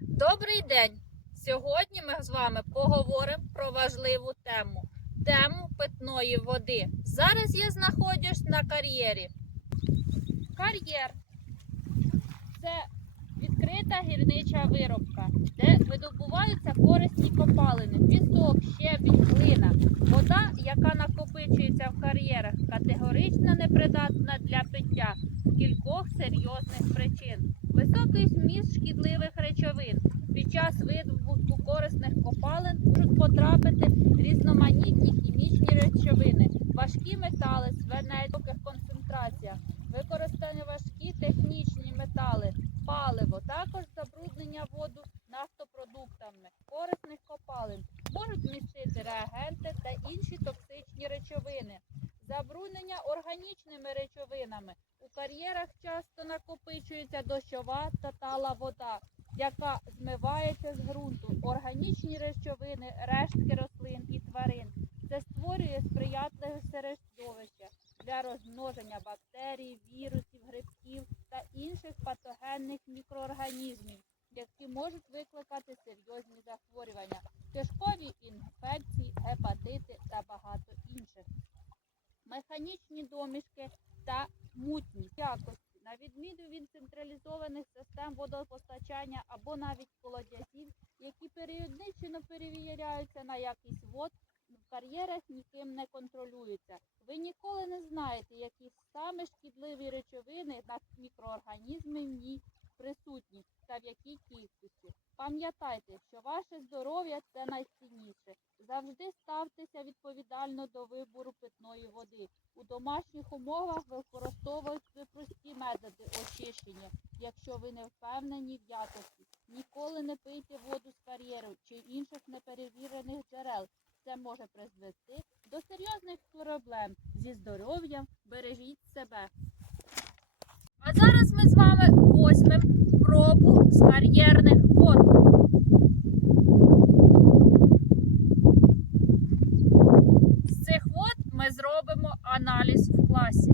Добрий день! Сьогодні ми з вами поговоримо про важливу тему тему питної води. Зараз я знаходжусь на кар'єрі. Кар'єр це відкрита гірнича виробка, де видобуваються корисні копалини, пісок, щебінь, глина. Вода, яка накопичується в кар'єрах, категорично непридатна для пиття з кількох серйозних причин. Високий вміст шкідливих речовин. Під час видобутку корисних копалин можуть потрапити різноманітні хімічні речовини, важкі метали, свинець, концентраціях, використані важкі технічні метали, паливо, також забруднення воду нафтопродуктами, корисних копалин, можуть містити реагенти та інші токсичні речовини. Забруднення органічними речовинами. Кар'єрах часто накопичується дощова та тала вода, яка змивається з ґрунту, органічні речовини, рештки рослин і тварин. Це створює сприятливе середовище для розмноження бактерій, вірусів, грибків та інших патогенних мікроорганізмів, які можуть викликати серйозні захворювання, кишкові інфекції, гепатити та багато інших. Механічні домішки та мутність якості. На відміну від централізованих систем водопостачання або навіть колодязів, які періодично перевіряються на якість вод, в кар'єрах ніким не контролюються. Ви ніколи не знаєте, які саме шкідливі речовини на мікроорганізми в ній присутні та в якій кількості. Пам'ятайте, що ваше здоров'я це найцінніше. Завжди ставтеся відповідально до вибору питної води. У домашніх умовах використовуйте прості методи очищення, якщо ви не впевнені в якості. Ніколи не пийте воду з кар'єру чи інших неперевірених джерел. Це може призвести до серйозних проблем зі здоров'ям. Бережіть себе зараз ми з вами возьмемо пробу з кар'єрних вод. З цих вод ми зробимо аналіз в класі.